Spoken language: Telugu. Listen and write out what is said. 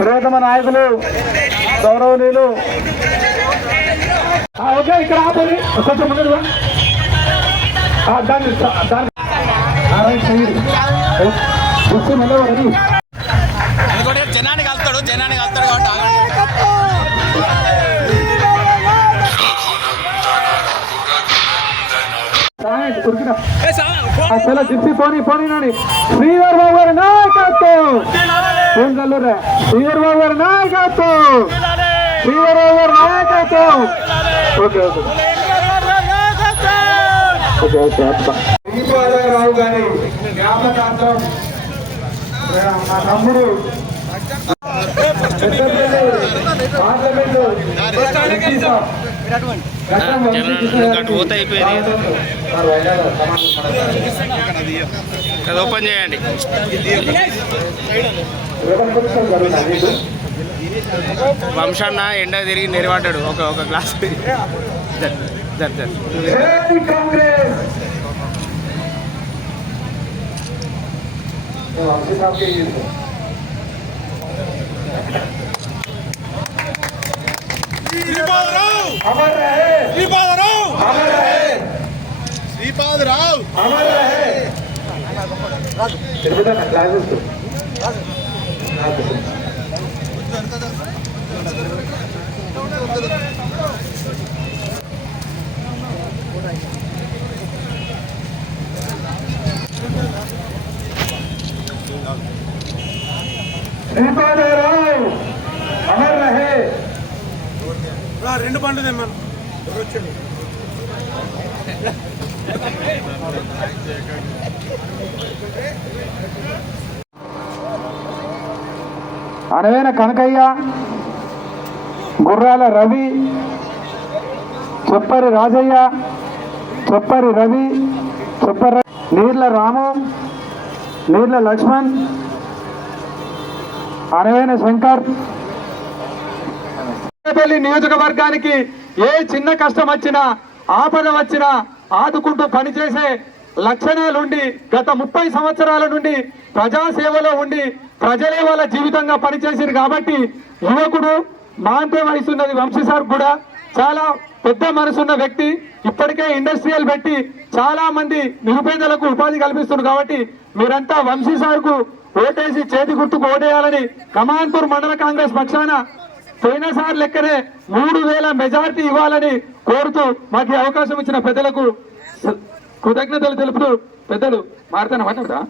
ప్రియతమ నాయకులు గౌరవనీయులు. ఓకే ఇక్కడ ఆపండి. కొంచెం ముందు దాన్ని దాన్ని. రెడీ ఇంకోటి జనాన్ని కలుతాడు జనాన్ని కలుతాడు కాబట్టి ఉరికినా. పోనీ పోనీ నాని. శ్రీధర్ బాబు గారి నాయకత్వం! శ్రీధర్ బాబు గారి నాయకత్వం! Okay okay. Okay okay Rao గారి జ్ఞాపకార్థం మా తమ్ముడు పోతే అయిపోయింది. అది ఓపెన్ చేయండి. వంశాన్న ఎండ తిరిగి నెరవాటాడు ఒక ఒక గ్లాస్. జర్ అమర్ రహే రెండు పండ్లు తెమ్మను. వచ్చాడు అనవేన కనకయ్య గుర్రాల రవి చొప్పరి రాజయ్య చొప్పరి రవి చొప్పరి నీర్ల రాము నీర్ల లక్ష్మణ్ అనవేన శంకర్. నియోజకవర్గానికి ఏ చిన్న కష్టం వచ్చినా ఆపద వచ్చినా ఆదుకుంటూ పనిచేసే లక్షణాలుండి గత ముప్పై సంవత్సరాల నుండి ప్రజాసేవలో ఉండి ప్రజలే వాళ్ళ జీవితంగా పనిచేసారు కాబట్టి యువకుడు మా అంతే వయసు వంశీ సార్ కూడా చాలా పెద్ద మనసున్న వ్యక్తి. ఇప్పటికే ఇండస్ట్రియల్ పెట్టి చాలా మంది నిరుపేదలకు ఉపాధి కల్పిస్తున్నారు కాబట్టి మీరంతా వంశీ సార్కు ఓటేసి చేతి గుర్తుకు ఓటేయాలని కమాన్పూర్ మండల కాంగ్రెస్ పక్షాన పోయినసారి లెక్కనే మూడు వేల మెజార్టీ ఇవ్వాలని కోరుతూ మాకు అవకాశం ఇచ్చిన పెద్దలకు కృతజ్ఞతలు తెలుపుతూ పెద్దలు మారుతాను మాట్లాడతా